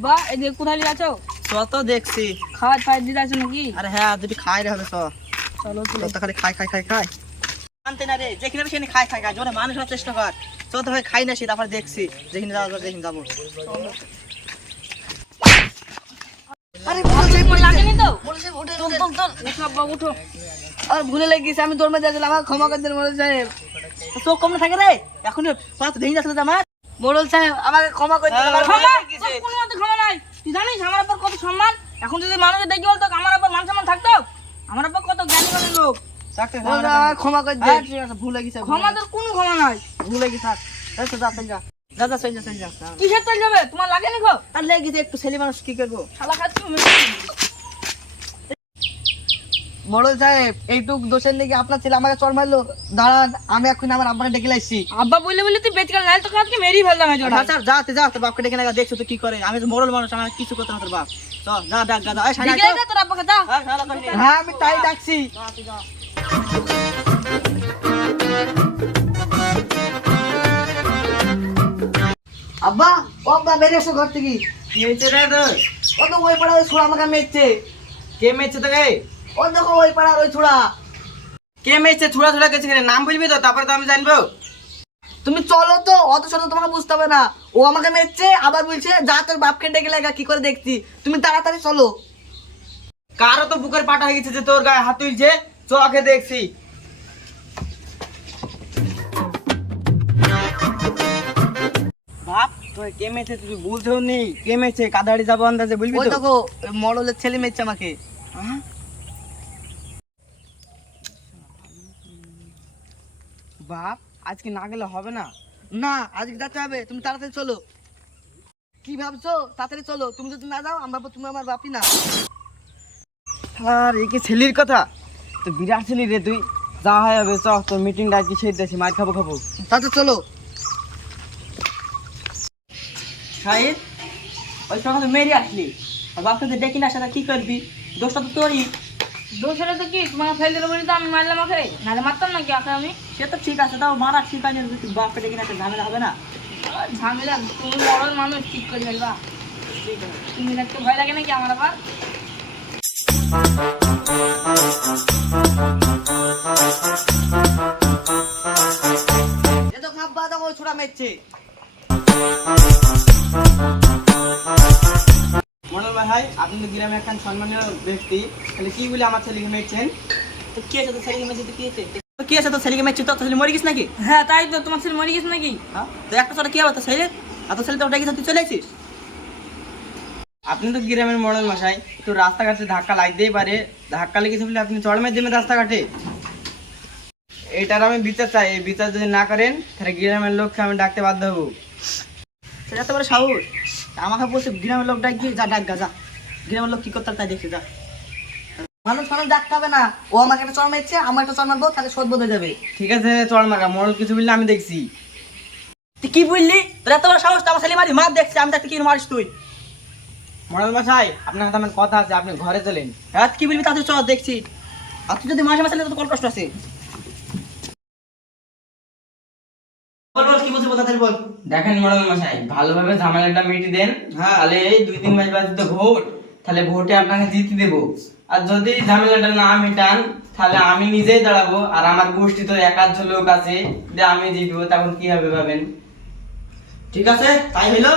আব্বা এদিকে কোথায় নিয়ে যাচ্ছ? চ তো দেখছি। খাওয়া খাওয়া দিতে আছো নাকি? আরে হ্যাঁ যদি খাই রে হবে চ। চলো তো তো খালি খাই খাই খাই খাই আনতে না রে, যেখানে সেখানে খাই খাই খাই জোরে মানুষ হওয়ার চেষ্টা কর। চ তো ভাই খাই না সে, তারপর দেখছি যেখানে যাওয়া যাবে যেখানে যাবো। আরে লাগেনি তো? বলেছে উঠে চল চল চল, উঠো আব্বা উঠো। আর ভুলে লেগেছি, আমি দৌড় মেরে যাচ্ছিলাম, আমার ক্ষমা করে দেন মোড়ল সাহেব। চোখ কম না থাকে রে, এখন পা তো ভেঙে যাচ্ছে আমার। মোড়ল সাহেব আমাকে ক্ষমা করে দেন। হ্যাঁ, ক্ষমা? ভুলে গেছে। তোর কোনো মতে ক্ষমা নাই। তুই জানিস আমার উপর কত সম্মান? এখন যদি মানুষের দেখি বলতো আমার উপর মান সম্মান থাকতো, আমার উপর কত জ্ঞানী জ্ঞানী লোক। মোড়ল সাহেব ক্ষমা করে দে। ঠিক আছে, ভুলে গেছে, ক্ষমা তোর কোনো ক্ষমা নাই। ভুলে গেছে। এই তো যা চল যা, যা যা চল যা চল যা। কিসের চল যাবে? তোমার লাগেনি গো? আর লেগে গেছে একটু, ছেলে মানুষ কি করবো। শালা খাচ্ছি মোড়ল সাহেব এইটুক দোষের লেগে আপনার ছেলে আমাকে চড় মারলো। দাঁড়ান আমি এখন আমার আব্বাকে ডেকে লাইছি। আব্বা বললে বললে তুই বেঁচে গেল, নাহলে তোকে আজকে মেরেই ফেলতাম। আচ্ছা যা তুই যা, তোর বাপকে ডেকে লাগা, দেখছো তো কি করে। আমি তো মোড়ল মানুষ, আমার কিছু করতে না তোর বাপ। চল যা ডাক যা, এই শালা দেখলে তোর আব্বাকে দা। হ্যাঁ আমি তাই ডাকছি। আব্বা ও আব্বা বেরিয়ে এসো ঘর থেকে। কি হয়েছে রে তোর? ও তো ওই পাড়া ওই ছোড়া আমাকে মেরেছে। কে মেয়েছে তোকে? ও দেখো ওই পাড়ার ওই ছোড়া। কে মেয়েছে? ছুড়া ছুড়া গেছে, নাম বলবি তো, তারপরে তো আমি জানবো। তুমি চলো তো, অত শত তোমাকে বুঝতে হবে না। ও আমাকে মেরেছে, আবার বলছে যা তোর বাপকে ডেকে লাগা, কি করে দেখছি। তুমি তাড়াতাড়ি চলো। কারো তো বুকের পাটা হয়ে গেছে যে তোর গায়ে হাত তুলছে। চোখে দেখছি। বাপ তোর কে মেয়েছে তুই বলছেও নি? কে মেয়েছে? কাদাড়ি যাবো আন্দাজে বলবি ওই তো? দেখো ওই মডলের ছেলে মেরেছে আমাকে। হ্যাঁ? বাপ আজকে না গেলে হবে না। না আজকে যেতে হবে, তুমি তাড়াতাড়ি চলো। কি ভাবছো? তাড়াতাড়ি চলো, তুমি যদি না যাও আমি ভাববো তুমি আমার বাপই না। আর এই কি ছেলের কথা? তো বিরাট ছেলে রে তুই। যা হয় হবে, চ তোর মিটিংটা আজকে সেই দেশে মার খাবো খাবো। তাড়াতাড়ি চলো। শাহিদ ওই সকালে মেরে আসলি, আর বাপকে তো ডেকে না আসা, কি করবি? দোষটা তো তোরই। দোষেরা তো কি তোমাকে ফেলে দিল বলে তো আমি মারলাম ওকে, নাহলে মারতাম নাকি ওকে আমি? সে তো ঠিক আছে, তাও মারা ঠিক আছে, বাপকে ডেকে না আসা ঝামেলা হবে না। ঝামেলা? তুমি বড় মানুষ, ঠিক করে ফেলবা। তুমি দেখতে ভয় লাগে নাকি আমার আবার? এ তো খাব্বা দেখো ওই ছোড়া মেরেছে। মন্ডল ভাই, আপনি তো গ্রামে একখান সম্মানীয় ব্যক্তি, তাহলে কি বলে আমার ছেলেকে মেরেছেন? তো কি আছে তো ছেলেকে মেরেছে? তো কি আছে? তো কি আছে তো ছেলেকে মেরেছে? তো ছেলে মরে গেছে নাকি? হ্যাঁ তাই তো, তোমার ছেলে মরে গেছে নাকি? হ্যাঁ তো একটা ছোটা কি হবে তো ছেলে? আর তো ছেলে তো ওটা গেছে, তুই চলে আসিস। আপনি তো গ্রামের মডেল মশাই, তো রাস্তাঘাটে ধাক্কা লাগতেই পারে। ধাক্কা লেগেছে বলে আপনি চড় মেরে দেবেন রাস্তাঘাটে? এটার আমি বিচার চাই। এই বিচার যদি না করেন তাহলে গ্রামের লোককে আমি ডাকতে বাধ্য হবো। সেটা তো বড় সাহস। আমাকে বলছে গ্রামের লোক ডাক গিয়ে যা ডাক গা যা। গ্রামের লোক কি করতে তাই দেখে যা। মানুষ মানুষ ডাকতে হবে না। ও আমাকে একটা চড় মেরেছে, আমার একটা চড় মারবো, তাহলে শোধ বোধ হয়ে যাবে। ঠিক আছে চড় মারা, মডেল কিছু বললে আমি দেখছি। তুই কি বললি? তোর এত বড় সাহস? তো আমার ছেলে মারি, মার দেখছি, আমি দেখতে কি মারিস তুই? মডেল মশাই আপনার সাথে আমার কথা আছে, আপনি ঘরে চলেন। হ্যাঁ কি বলবি তাদের চল দেখছি। আর তুই যদি মাসে মাসে তো কল কষ্ট আছে। বল বল কি বলছিস, তাদের বল। দেখেন মডেল মশাই, ভালোভাবে ঝামেলাটা মিটিয়ে দেন। হ্যাঁ। তাহলে এই 2-3 মাস বাদে তো ভোট, তাহলে ভোটে আপনাকে জিতে দেবো। আর যদি ঝামেলাটা না মিটান তাহলে আমি নিজেই দাঁড়াবো, আর আমার গোষ্ঠী তো একাধ লোক আছে যে আমি জিতবো, তখন কি হবে ভাবেন? ঠিক আছে তাই হইলো।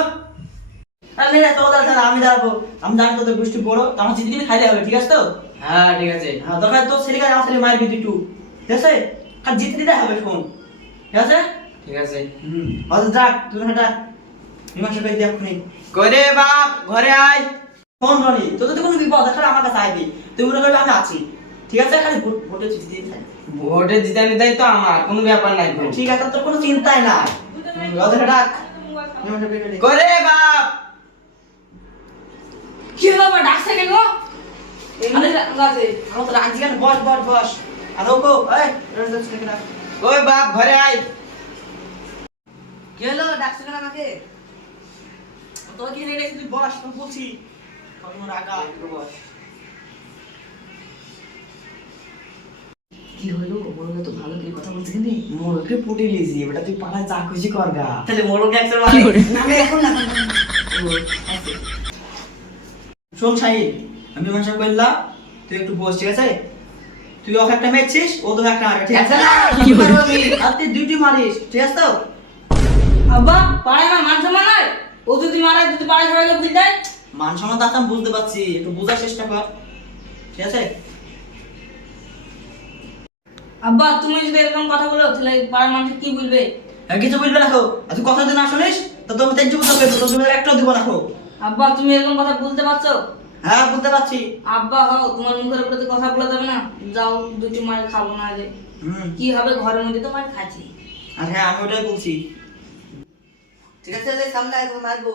আরে না তো দাঁড়া, আমি দাঁড়াবো। আমি জানি তোদের গোষ্ঠী বড়, তো আমার জিতে দিলে খাইলে হবে, ঠিক আছে তো? হ্ঁ ঠিক আছে। হ্যাঁ দরকার তো ছেলেকে আমার ছেলে মারবি তুই একটু, ঠিক আছে? আর জিতে দিতে হবে শোন, ঠিক আছে? ঠিক আছে। হয়তো যাক তুই এটা মীমাংসা করে দিয়ে এক্ষুনি। করে বাপ ঘরে আয়। ফোন রনি, তোর যদি কোনো বিপদ হয় আমার কাছে আইবি, তুই মনে করবি আমি আছি, ঠিক আছে? খালি ভোটে জিতে দিতে থাক। ভোটে জিতানি দেয় তো আমার কোনো ব্যাপার নাই। ঠিক আছে, তোর কোনো চিন্তাই নাই। রাজা ডাক মীমাংসা করে দে। করে বাপ। কি হলো আবার ডাকছে কেন? আরে গাছে আমার তো রাজি কেন? বস বস বস। আর ওকো এই রাজা ছেলেকে ডাক। ওই বাপ ঘরে আয়। কি হলো ডাকছ কেন আমাকে? তোর কি রেডি আছে? তুই বস, আমি বলছি। কত রাগা, একটু বস। কি হলো? মোরলে তো ভালো করে কথা বলছিস নি? মোরকে পুটে লিছি, ওটা তুই পাড়ায় যা খুশি করগা। তাহলে মোরলকে একজন মারে। না আমি এখন না। শোন শাহিন, আমি মনসা করলাম, তুই একটু বস, ঠিক আছে? তুই ওকে একটা মেরেছিস, ও তোকে একটা মারে, ঠিক আছে? আর তুই দুইটি মারিস, ঠিক আছে তো? আব্বা পাড়ায় আমার মান সম্মান নাই, ও যদি মারে যদি পাড়ায় সবাইকে বুঝ দেয়। মান সম্মান তো আমি বুঝতে পারছি, একটু বোঝার চেষ্টা কর, ঠিক আছে? আব্বা তুমি যদি এরকম কথা বলো তাহলে পাড়ার মানুষ কি বলবে? আর কিছু বলবে না খো, আর তুই কথা যদি না শুনিস তো তোর তেজ বুঝতে হবে, তোর তুমি একটাও দিব না খো। আব্বা তুমি এরকম কথা বলতে পারছো? হ্যাঁ বুঝতে পারছি। আব্বা হও, তোমার মুখের উপরে তো কথা বলা যাবে না। যাও দুটি মার খাবো না আগে। কি হবে ঘরের মধ্যে তো মার খাচ্ছি। আর হ্যাঁ আমি ওটাই বলছি, ঠিক আছে? সামনে আয়, তোমার মারবো।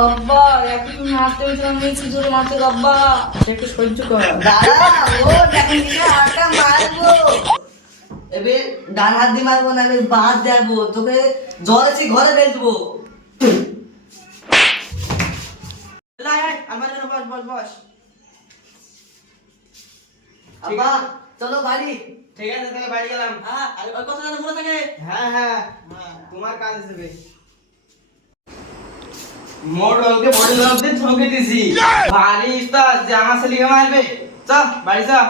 আব্বা একটু তুমি হাসতে বলছো, আমি একটু জোরে মারতে গো আব্বা। একটু সহ্য কর দাঁড়া, ও দেখুন দিকে আটা মারবো। এবে ডান হাত দিয়ে মারবো না, এবে বাঁ হাত দিয়ে মারবো, তোকে জ্বর এসে ঘরে বেলবো। আমার জন্য বস বস বস। আব্বা চলো বাড়ি। ঠিক আছে তাহলে বাড়ি গেলাম। হ্যাঁ, আর ওই কথা যেন মনে থাকে। হ্যাঁ হ্যাঁ, তোমার কাজ হিসেবে মোর লোককে বড় লোকদের ঠকে দিছি। ভারী উস্তাদ যে আমার ছেলেকে মারবে। চল বাড়ি চল।